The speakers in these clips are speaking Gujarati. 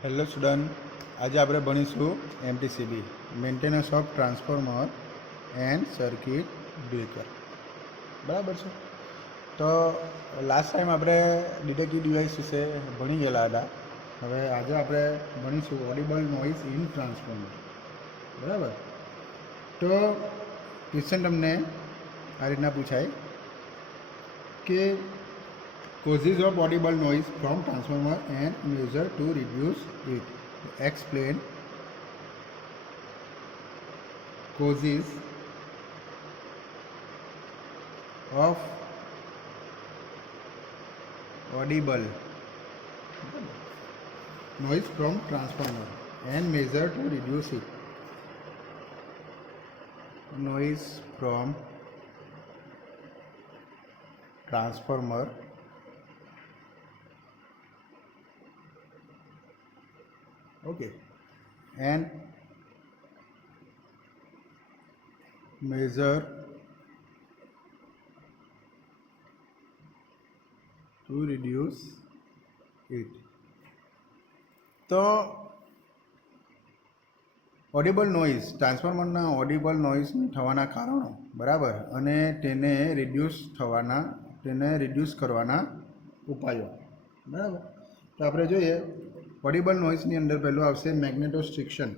હેલો સ્ટુડન્ટ, આજે આપણે ભણીશું MTCB maintenance of transformer and circuit breaker. બરાબર છે. તો લાસ્ટ ટાઈમ આપણે ડિટેક્ટિવ ડિવાઇસ વિશે ભણી ગયેલા હતા. હવે આજે આપણે ભણીશું ઓડિબલ નોઇઝ ઇન ટ્રાન્સફોર્મર. બરાબર. તો ક્વેશ્ચન તમને આ રીતના પૂછાય કે causes of audible noise from transformer and measure to reduce it. Explain causes of audible noise from transformer and measure to reduce it. Noise from transformer okay and measure to reduce it. તો ઓડિબલ નોઇઝ ટ્રાન્સફોર્મરના ઓડિબલ નોઇઝ થવાના કારણો બરાબર અને તેને રિડ્યુસ કરવાના ઉપાયો બરાબર. તો આપણે જોઈએ ઓડિબલ નોઇઝની અંદર પહેલું આવશે મેગ્નેટોસ્ટ્રિક્શન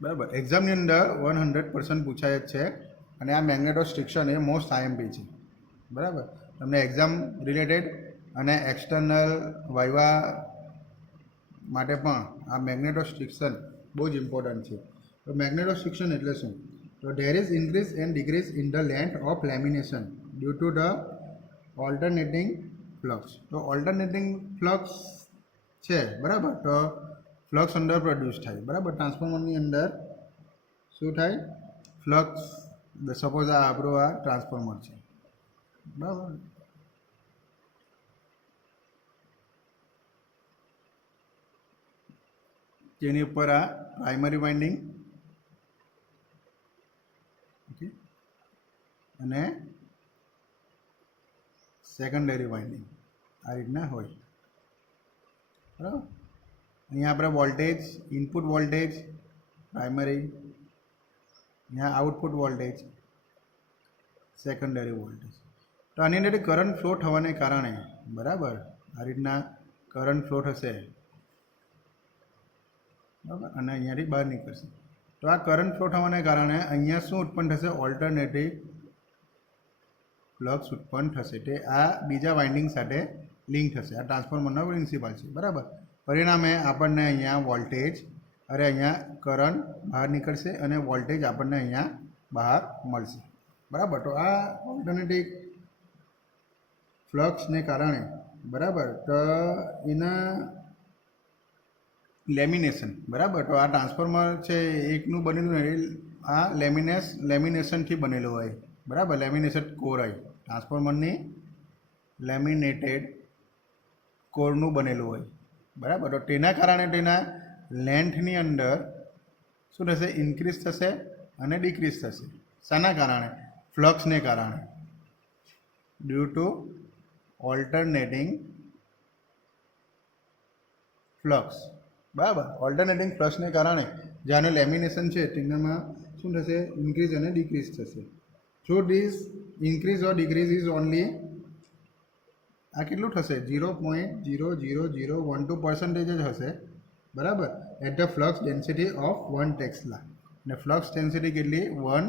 બરાબર. એક્ઝામની અંદર 100% પૂછાય જ છે અને આ મેગ્નેટોસ્ટ્રિક્શન એ મોસ્ટ આઈએમપી છે બરાબર. તમને એક્ઝામ રિલેટેડ અને એક્સટર્નલ વાઇવા માટે પણ આ મેગ્નેટોસ્ટ્રિક્શન બહુ જ ઇમ્પોર્ટન્ટ છે. તો મેગ્નેટોસ્ટ્રિક્શન એટલે શું? તો there is increase and decrease in the length of lamination due to the alternating flux. તો ઓલ્ટરનેટિંગ ફ્લક્સ છે બરાબર. તો ફ્લક્સ અંદર પ્રોડ્યુસ થાય બરાબર. ટ્રાન્સફોર્મરની અંદર શું થાય? ફ્લક્સ. સપોઝ આ આપણું આ ટ્રાન્સફોર્મર છે બરાબર. જેની ઉપર આ પ્રાઇમરી વાઇન્ડિંગ ઓકે અને સેકન્ડરી વાઇન્ડિંગ આ રીતના હોય બરાબર. અહીંયા આપણે વોલ્ટેજ, ઇનપુટ વોલ્ટેજ પ્રાઇમરી, અહીંયા આઉટપુટ વોલ્ટેજ સેકન્ડરી વોલ્ટેજ. તો આની અંદર કરંટ ફ્લો થવાને કારણે બરાબર આ રીતના કરંટ ફ્લો થશે બરાબર અને અહીંયાથી બહાર નીકળશે. તો આ કરંટ ફ્લો થવાને કારણે અહીંયા શું ઉત્પન્ન થશે? ઓલ્ટરનેટિવ ફ્લક્સ ઉત્પન્ન થશે. તે આ બીજા વાઇન્ડિંગ સાથે લિંક થશે. આ ટ્રાન્સફોર્મરનો પ્રિન્સિપલ છે બરાબર. પરિણામે આપણને અહીંયા વોલ્ટેજ અહીંયા કરંટ બહાર નીકળશે અને વોલ્ટેજ આપણને અહીંયા બહાર મળશે બરાબર. તો આ ઓલ્ટરનેટિવ ફ્લક્સને કારણે બરાબર તો એના લેમિનેશન બરાબર. તો આ ટ્રાન્સફોર્મર છે એકનું બનેલું ને આ લેમિનેશનથી બનેલું હોય બરાબર. લેમિનેટેડ કોર હોય ટ્રાન્સફોર્મરની, લેમિનેટેડ કોરનું બનેલું હોય બરાબર. તો તેના કારણે તેના લેન્થની અંદર શું થશે? ઇન્ક્રીઝ થશે અને ડિક્રીઝ થશે. શાના કારણે? ફ્લક્સને કારણે. ડ્યુ ટુ ઓલ્ટરનેટિંગ ફ્લક્સ બરાબર. ઓલ્ટરનેટિંગ ફ્લક્સને કારણે જેનું લેમિનેશન છે તેનામાં શું થશે? ઇન્ક્રીઝ અને ડિક્રીઝ થશે. So this increase or decrease is only આ કેટલું થશે? 0.00012% જ હશે બરાબર. At the flux density of 1 tesla. અને ફ્લક્સ ડેન્સિટી કેટલી? 1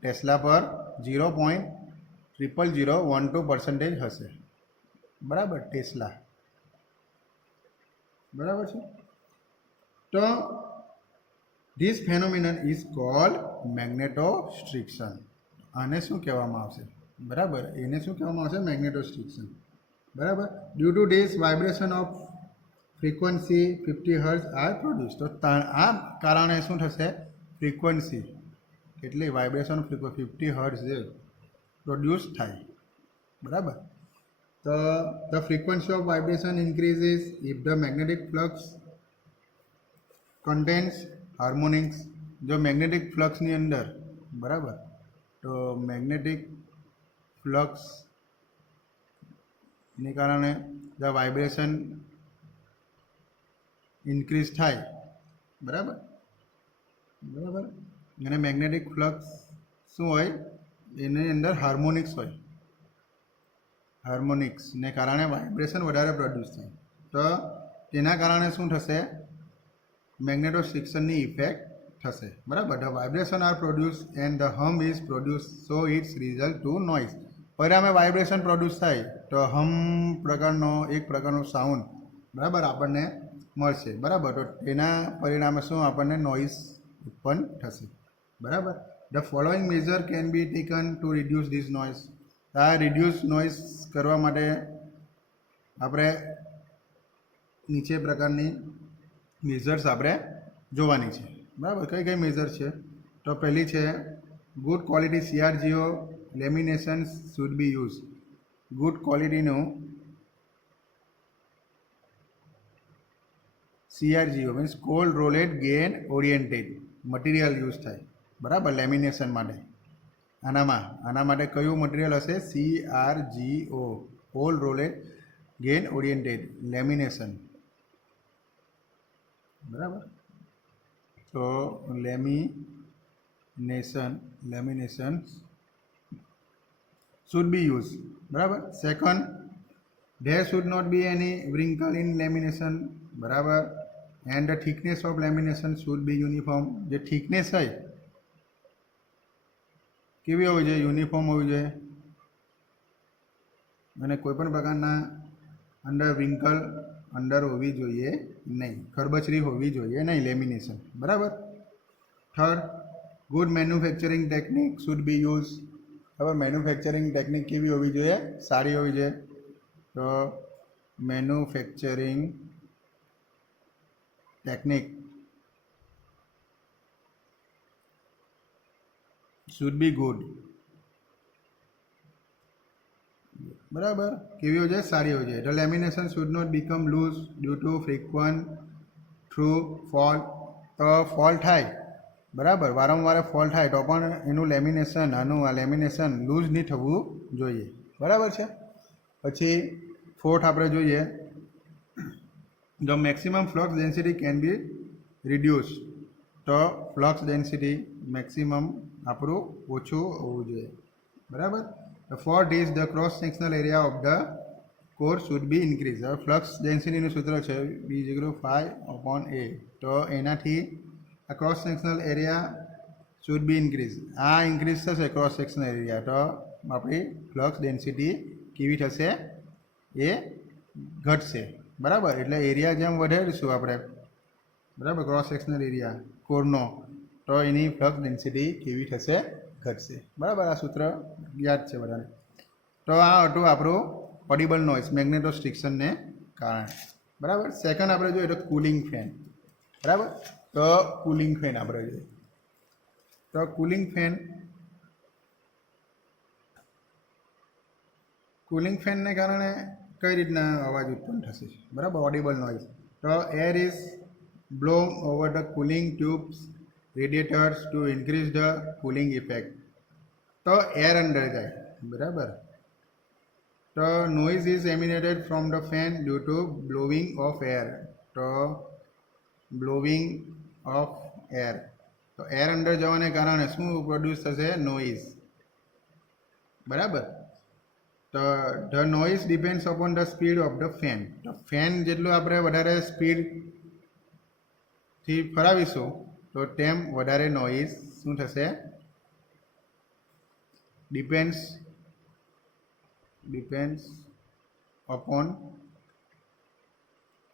ટેસ્લા પર 0.00012% હશે બરાબર. ટેસ્લા બરાબર છે. તો ધીસ ફેનોમિનન ઇઝ કોલ્ડ મેગ્નેટોસ્ટ્રિક્શન. આને શું કહેવામાં આવશે? બરાબર. એને શું કહેવામાં આવશે? મેગ્નેટોસ્ટ્રિક્શન બરાબર. Due to this vibration of frequency 50 hertz are produce. તો આ કારણે શું થશે? ફ્રીક્વન્સી કેટલી? વાઇબ્રેશન 50 હર્ટ્ઝ જે પ્રોડ્યુસ થાય બરાબર. તો the frequency of vibration increases if the magnetic flux contains harmonics. જો મેગ્નેટિક ફ્લક્સની અંદર બરાબર તો મેગ્નેટિક ફ્લક્સને કારણે ધ વાઇબ્રેશન ઇન્ક્રીઝ થાય, બરાબર બરાબર. અને મેગ્નેટિક ફ્લક્સ શું હોય, એની અંદર હાર્મોનિક્સ હોય, હાર્મોનિક્સને કારણે વાઇબ્રેશન વધારે પ્રોડ્યુસ થાય. તો તેના કારણે શું થશે, મેગ્નેટોસ્ટ્રિક્શનની ઇફેક્ટ થશે, બરાબર. The vibration are produce and the hum is produce, so its result to noise. પરિણામે વાઇબ્રેશન પ્રોડ્યુસ થાય તો હમ એક પ્રકારનો સાઉન્ડ, બરાબર, આપણને મળશે, બરાબર. તો એના પરિણામે શું આપણને નોઇઝ ઉત્પન્ન થશે, બરાબર. The following measure can be taken to reduce this noise. આ રિડ્યુસ નોઇઝ કરવા માટે આપણે નીચે પ્રકારની મેઝર્સ આપણે જોવાની છે, બરાબર. કઈ કઈ મેઝર છે, તો પહેલી છે good quality CRGO lamination should be use. Good ક્વોલિટીનું CRGO means cold rolled gain oriented material use થાય, બરાબર, લેમિનેશન માટે. આના માટે કયું મટીરિયલ હશે, CRGO cold rolled gain oriented lamination, બરાબર. તો લેમિનેશન શુડ બી યુઝ, બરાબર. Second, there should not be any wrinkle in lamination, બરાબર. and the thickness of lamination should be uniform. જે થિકનેસ હોય કેવી હોવી જોઈએ, યુનિફોર્મ હોવી જોઈએ, અને કોઈ પણ પ્રકારના અંડર વિંકલ અંદર હોવી જોઈએ નહીં, ખરબચડી હોવી જોઈએ નહીં લેમિનેશન, બરાબર. Third, good manufacturing technique should be use. હવે મેન્યુફેક્ચરિંગ ટેકનિક કેવી હોવી જોઈએ, સારી હોવી જોઈએ. તો manufacturing technique should be good, બરાબર. કેવી હોવી જોઈએ, સારી હોવી જોઈએ. The lamination should not become loose due to frequent through fall. તો ફોલ થાય, બરાબર, વારંવાર ફોલ થાય તો પણ એનું લેમિનેશન લૂઝ નહીં થવું જોઈએ, બરાબર છે. પછી ફોર્થ આપણે જોઈએ, the maximum flux density can be reduce. તો ફ્લક્સ ડેન્સિટી મેક્સિમમ આપણું ઓછું હોવું જોઈએ, બરાબર. The fourth is the cross sectional area of the core should be increase. હવે ફ્લક્સ ડેન્સિટીનું સૂત્ર છે B=5/A. તો એનાથી આ cross sectional area should be increase. આ ઇન્ક્રીઝ થશે ક્રોસ સેક્શનલ એરિયા, તો આપણી ફ્લક્સ ડેન્સિટી કેવી થશે, એ ઘટશે, બરાબર. એટલે એરિયા જેમ વધારીશું આપણે, બરાબર, ક્રોસ સેક્શનલ એરિયા કોરનો, તો એની ફ્લક્સ ડેન્સિટી કેવી થશે, ઘટશે, બરાબર. આ સૂત્ર યાદ છે બધાને. તો આ હતું આપણું ઓડિબલ નોઇઝ મેગ્નેટોસ્ટ્રિક્શનને કારણે, બરાબર. સેકન્ડ આપણે જોઈએ તો કુલિંગ ફેન, બરાબર. તો કુલિંગ ફેન આપણે જોઈએ, તો કુલિંગ ફેનને કારણે કઈ રીતના અવાજ ઉત્પન્ન થશે, બરાબર, ઓડિબલ નોઇઝ. તો air is blown over the cooling tubes radiators to increase the cooling effect. તો એર અંદર જાય, બરાબર. તો noise is emanated from the fan due to blowing of air. તો બ્લોવિંગ ઓફ એર, તો એર અંદર જવાને કારણે શું પ્રોડ્યુસ થશે, નોઇઝ, બરાબર. તો the noise depends upon the speed of the fan. તો ફેન જેટલું આપણે વધારે સ્પીડથી ફરાવીશું તો તેમ વધારે નોઇઝ શું થશે, depends upon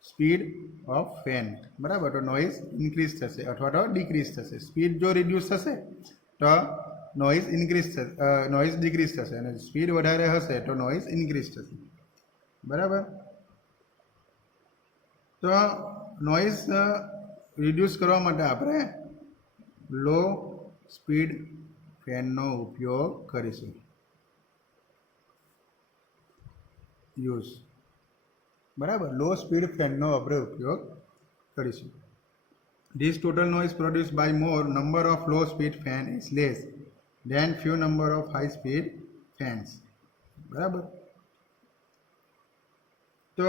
speed of fan, બરાબર. તો નોઇઝ ઇન્ક્રીઝ થશે અથવા તો ડિક્રીઝ થશે. સ્પીડ જો રિડ્યુસ થશે તો નોઇઝ ડિક્રીઝ થશે, અને સ્પીડ વધારે હશે તો નોઇઝ ઇન્ક્રીઝ થશે, બરાબર. તો નોઇઝ રિડ્યુસ કરવા માટે આપણે લો સ્પીડ ફેનનો ઉપયોગ કરીશું, બરાબર. લો સ્પીડ ફેનનો આપણે ઉપયોગ કરીશું. This total noise produced by more number of low speed fan is less than few number of high speed fans. બરાબર. તો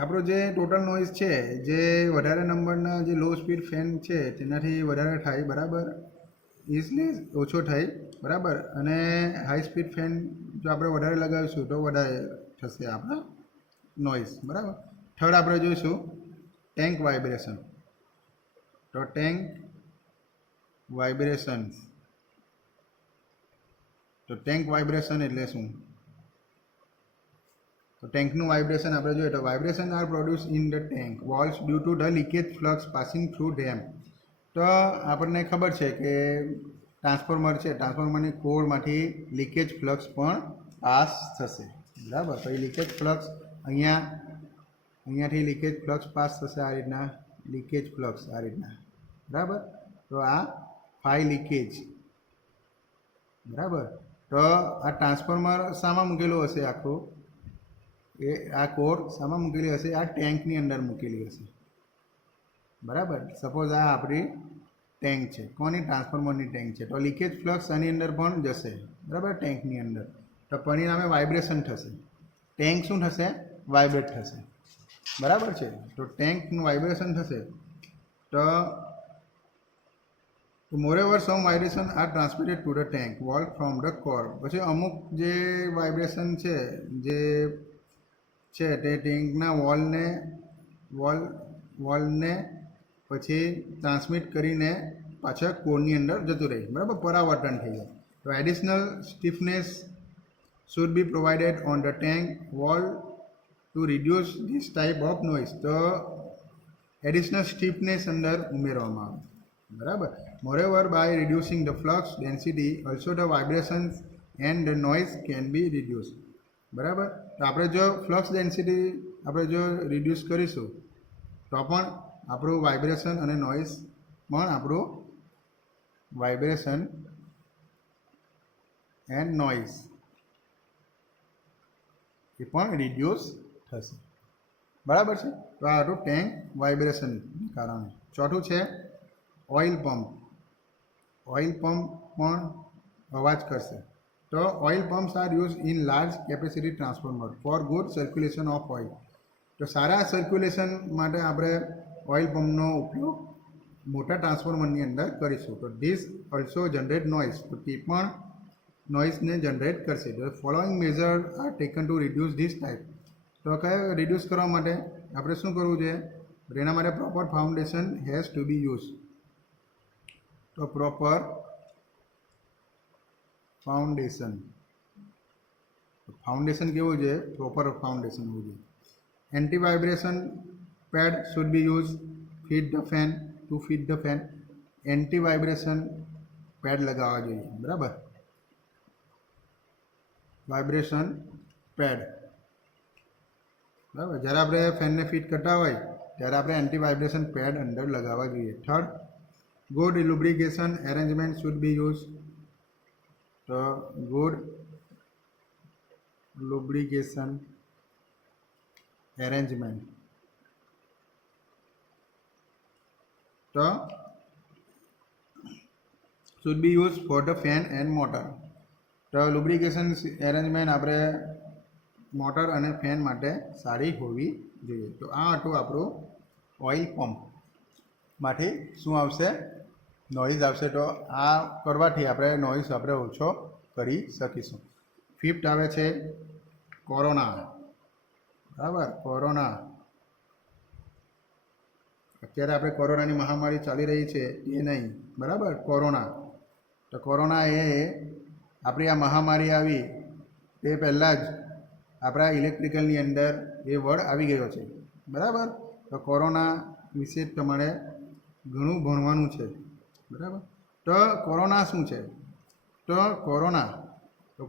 આપણો જે ટોટલ નોઇઝ છે જે વધારે નંબરના જે લો સ્પીડ ફેન છે તેનાથી વધારે થાય, બરાબર, ઇઝીલી ઓછો થાય, બરાબર. અને હાઈ સ્પીડ ફેન જો આપણે વધારે લગાવીશું તો વધારે થશે આપણા નોઇઝ, બરાબર. થર્ડ આપણે જોઈશું ટેન્ક વાઇબ્રેશન. તો ટેન્ક વાઇબ્રેશન્સ. તો ટેન્ક વાઇબ્રેશન એટલે શું? તો ટેન્કનું વાઇબ્રેશન આપણે જોઈએ તો vibration are produce in the tank walls due to the leakage flux passing through them. તો આપણને ખબર છે કે ટ્રાન્સફોર્મર છે, ટ્રાન્સફોર્મરની કોરમાંથી લીકેજ ફ્લક્સ પણ પાસ થશે, બરાબર. તો એ લીકેજ ફ્લક્સ અહીંયાથી લીકેજ ફ્લક્સ પાસ થશે આ રીતના, લીકેજ ફ્લક્સ આ રીતના, બરાબર. તો આ ફાઈ લીકેજ, બરાબર. તો આ ટ્રાન્સફોર્મર શામાં મૂકેલું હશે? આખું આ કોર શામાં મૂકેલી હશે? આ ટેન્કની અંદર મૂકેલી હશે, બરાબર. સપોઝ આ આપણી ટેન્ક છે, કોની? ટ્રાન્સફોર્મરની ટેન્ક છે. તો લીકેજ ફ્લક્સ આની અંદર પણ જશે, બરાબર, ટેન્કની અંદર. તો પરિણામે વાઇબ્રેશન થશે. ટેન્ક શું થશે? વાઇબ્રેટ થશે, બરાબર છે. તો ટેન્કનું વાઇબ્રેશન થશે. તો moreover some vibration are transmitted to the tank wall from the core. પછી અમુક જે વાઇબ્રેશન છે જે તે ટેન્કના વોલને પછી ટ્રાન્સમિટ કરીને પાછળ કોરની અંદર જતું રહે, બરાબર, પરાવર્તન થઈ જાય. તો additional stiffness should be provided on the tank wall to reduce this type of noise. તો એડિશનલ સ્ટીફનેસ અંદર ઉમેરવામાં આવે, બરાબર. Moreover by reducing the flux density also the vibrations and the noise can be reduce, બરાબર. તો આપણે જો ફ્લક્સ ડેન્સિટી આપણે જો રિડ્યુસ કરીશું તો પણ આપણું વાઇબ્રેશન અને નોઇઝ પણ આપણું વાઇબ્રેશન એન્ડ નોઇઝ એ પણ રિડ્યુસ થશે, બરાબર છે. તો આ હતું ટેન્ક વાઇબ્રેશન કારણે. ચોથું છે ઓઇલ પંપ. ઓઇલ પંપ પણ અવાજ કરશે. તો oil pumps are use in large capacity transformer for good circulation of oil. તો સારા સર્ક્યુલેશન માટે આપણે ઓઇલ પંપનો ઉપયોગ મોટા ટ્રાન્સફોર્મરની અંદર કરીશું. તો ધીસ ઓલ્સો જનરેટ નોઇઝ. તો તે પણ નોઇઝને જનરેટ કરશે. તો following measure are taken to reduce this type. તો કયો રિડ્યુસ કરવા માટે આપણે શું કરવું જોઈએ? એના માટે proper foundation has to be use. તો પ્રોપર ફાઉન્ડેશન કેવું છે? પ્રોપર ફાઉન્ડેશન હોવું જોઈએ. Anti vibration pad should be use fit the fan to fit the fan. Anti vibration pad લગાવવા જોઈએ, બરાબર. વાઇબ્રેશન પેડ, બરાબર. જ્યારે આપણે ફેનને ફિટ કરતા હોય ત્યારે આપણે એન્ટી વાઇબ્રેશન પેડ અંદર લગાવવા જોઈએ. Third, good lubrication arrangement should be use. તો ગુડ lubrication arrangement તો should be used for the fan and motor. તો lubrication arrangement આપણે મોટર અને ફેન માટે સારી હોવી જોઈએ. તો આ હતું આપણું ઓઇલ પંપ માંથી શું આવશે? નોઇઝ આવશે. તો આ કરવાથી આપણે નોઇઝ આપણે ઓછો કરી શકીશું. ફિફ્થ આવે છે કોરોના, બરાબર. કોરોના, અત્યારે આપણે કોરોનાની મહામારી ચાલી રહી છે એ નહીં, બરાબર. કોરોના, તો કોરોના એ આપણી આ મહામારી આવી તે પહેલાં જ આપણા ઇલેક્ટ્રિકલની અંદર એ વર્ડ આવી ગયો છે, બરાબર. તો કોરોના વિશે તમારે ઘણું ભણવાનું છે, બરાબર. તો કોરોના શું છે? તો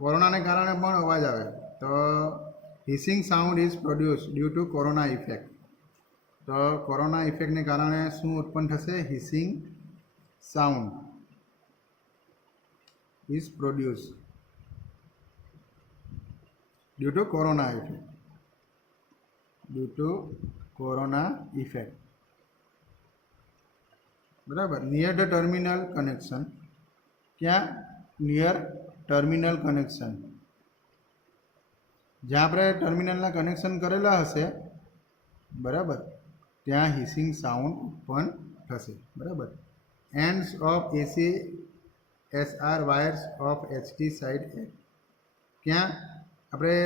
કોરોનાને કારણે પણ અવાજ આવે. તો hissing sound is produce due to corona effect. તો કોરોના ઇફેક્ટને કારણે શું ઉત્પન્ન થશે? Hissing sound is produce due to corona effect, બરાબર. Near the terminal connection. ક્યાં? Near terminal connection. જ્યાં આપણે ટર્મિનલના કનેક્શન કરેલા હશે બરાબર ત્યાં હિસિંગ સાઉન્ડ ઉત્પન્ન થશે બરાબર. Ends of AC SR wires of HT side ક્યાં આપણે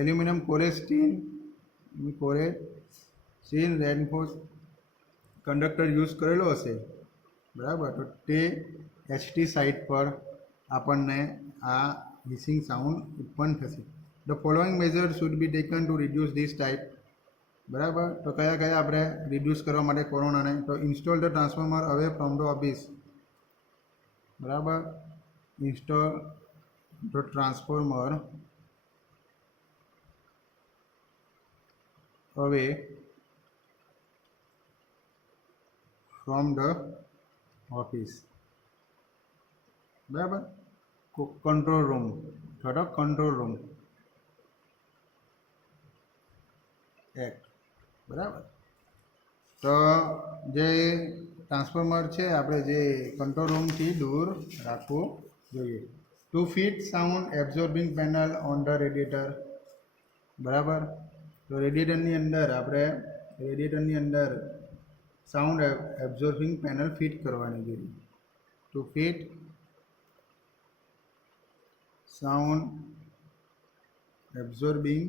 એલ્યુમિનિયમ કોરે સ્ટીલ રેનફોર્સ કંડક્ટર યુઝ કરેલો હશે બરાબર. તો તે એચટી સાઇડ પર આપણને આ હિસિંગ સાઉન્ડ ઉત્પન્ન થશે. The following major should be taken to reduce this type બરાબર. તો કયા કયા આપણે રિડ્યુસ કરવા માટે કોરોનાને, તો install the transformer away from the office બરાબર. Install the transformer away from the office બરાબર. કંટ્રોલ રૂમ થોડો કંટ્રોલ રૂમ એક્ટ બરાબર. તો જે ટ્રાન્સફોર્મર છે આપણે જે કંટ્રોલ રૂમથી દૂર રાખવું જોઈએ. 2 feet sound absorbing panel on the radiator બરાબર. તો રેડિએટરની અંદર સાઉન્ડ એબ્ઝોર્બિંગ પેનલ ફિટ કરવાની જોઈએ. 2 feet સાઉન્ડ એબ્ઝોર્બિંગ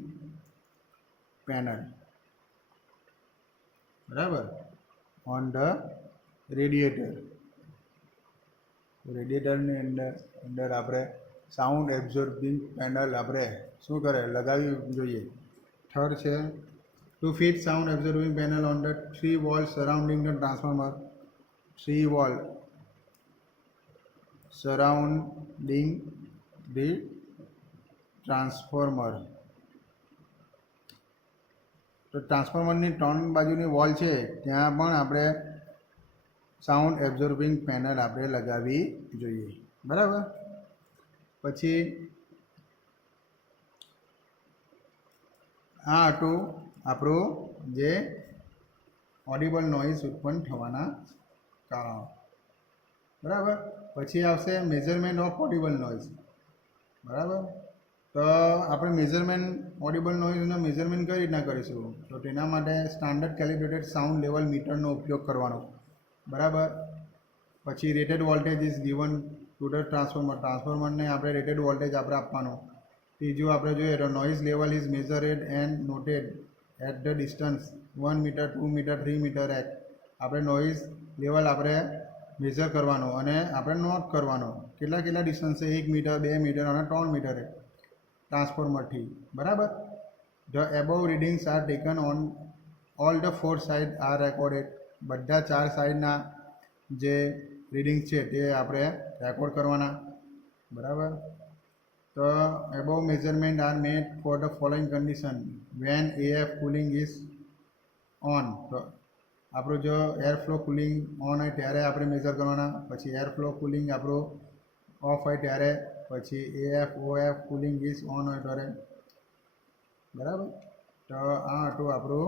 પેનલ બરાબર ઓન ધ રેડિએટરની અંદર આપણે સાઉન્ડ એબ્ઝોર્બિંગ પેનલ આપણે શું કરે લગાવવી જોઈએ. થર્ડ છે 2 feet sound absorbing panel on the 3 walls surrounding the transformer. 3 wall surrounding the transformer. તો ટ્રાન્સફોર્મરની 3 બાજુની વોલ છે ત્યાં પણ આપણે સાઉન્ડ એબ્ઝોર્બિંગ પેનલ આપણે લગાવવી જોઈએ બરાબર. પછી આ હતું આપણું જે ઓડિબલ નોઇઝ ઉત્પન્ન થવાના કારણો બરાબર. પછી આવશે મેઝરમેન્ટ ઓફ ઓડિબલ નોઇઝ બરાબર. તો આપણે ઓડિબલ નોઇઝનો મેઝરમેન્ટ કઈ રીતના કરીશું, તો તેના માટે સ્ટાન્ડર્ડ કેલિબ્રેટેડ સાઉન્ડ લેવલ મીટરનો ઉપયોગ કરવાનો બરાબર. પછી rated voltage is given to the ટ્રાન્સફોર્મરને આપણે રેટેડ વોલ્ટેજ આપણે આપવાનો. ત્રીજું આપણે જોઈએ તો noise level is measured and noted at the distance 1 metre 2 metre 3 metre at. આપણે નોઇઝ લેવલ આપણે મેઝર કરવાનો અને આપણે નોટ કરવાનો કેટલા ડિસ્ટન્સે 1 મીટર 2 મીટર અને 3 મીટરે ટ્રાન્સફોર્મરથી બરાબર. The above readings are taken on all the 4 side are recorded. બધા 4 સાઇડના જે રીડિંગ છે તે આપણે રેકોર્ડ કરવાના બરાબર. તો above measurement are made for the following condition when AF cooling is on. તો આપણું જો એર ફ્લો કુલિંગ ઓન હોય ત્યારે આપણે મેઝર કરવાના. પછી એર ફ્લો કુલિંગ આપણું ઓફ હોય ત્યારે. પછી AF of cooling is on હોય ત્યારે બરાબર. તો આ હતું આપણું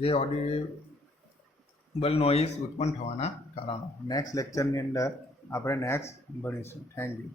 જે ઓડિબલ નોઇઝ ઉત્પન્ન થવાના કારણો. નેક્સ્ટ લેક્ચરની અંદર આપણે ભણીશું. Thank you.